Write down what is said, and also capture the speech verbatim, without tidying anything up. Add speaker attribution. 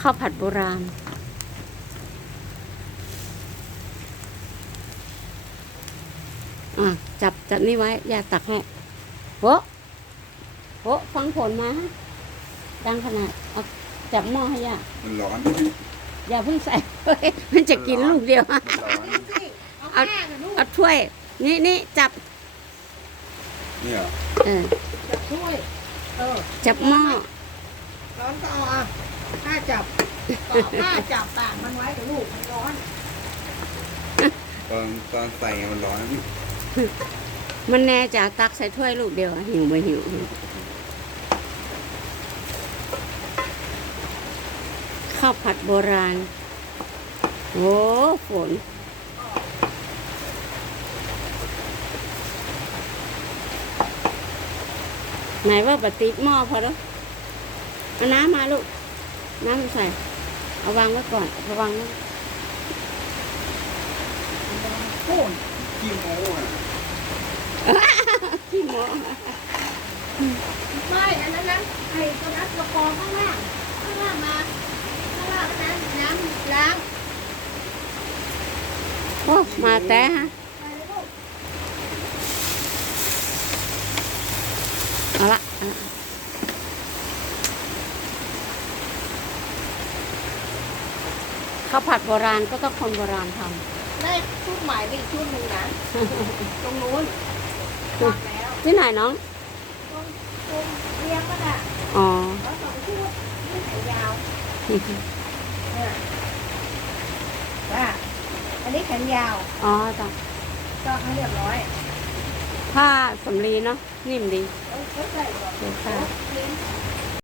Speaker 1: ข้าวผัดโบราณอ่ะจับจับนี่ไว้อย่าตักให้โหโหฟังผลมาฮะดังขนาดเอาจับหม้อให้ย่า
Speaker 2: มันร้อน
Speaker 1: อย่าเพิ่งใส่ มันจะกินลูกเดียว
Speaker 2: มันร้อน
Speaker 1: เอาเอาถ้วย นี่นี่จับ
Speaker 2: เนี่ย
Speaker 1: เออ
Speaker 3: จับถ้วยเออ
Speaker 1: จับหม้อ
Speaker 3: ร้อนก็เอาอ่ะผ้าจับต่อผ้าจับปากมันไว้เดี๋ยวลูกมันร้อน
Speaker 2: ตอนตอนใส่มันร้อน
Speaker 1: มันแน่จะตักใส่ถ้วยลูกเดียวอะหิวไม่หิว ข้าวผัดโบราณ โอ้ฝน ไหนว่าปฏิหม้อพอแล้วเอาน้ำมาลูก น้ำมาใส่ เอาวางไว้ก่อนเอาวางไว้
Speaker 3: โค่น
Speaker 2: ขี้โม้อะ
Speaker 1: ขี้หม้อ
Speaker 3: ไม่อันนั้นนะไอ้ตัวนั้นตัวกองข้างล่างข้างล่างมาข้างล่างน้ำน้ำล้าง
Speaker 1: โอ้มาแต่ฮะ
Speaker 3: ไปเลยลูก
Speaker 1: เอาละเอาละข้าวผัดโบราณก็ต้องคนโบราณท
Speaker 3: ได้ชุดใหม่ไปอีกชุดหนึ่งนะตรงนู้นวางแล้ว
Speaker 1: ำที่ไหนน้อง
Speaker 3: ตรงตรงเรียงมันอ่ะ
Speaker 1: อ๋อ
Speaker 3: แล้วสองชุดนี่แขนยาวเนี่ยว่าอันนี้แขนยาว
Speaker 1: อ๋อจ้ะ
Speaker 3: ก็ให้เรียบร้อย
Speaker 1: ผ้าสำลีเนาะนิ่มดี
Speaker 3: เอาเอาใส่ก่อน
Speaker 1: เดี๋ยวค่ะ
Speaker 3: ลิ้น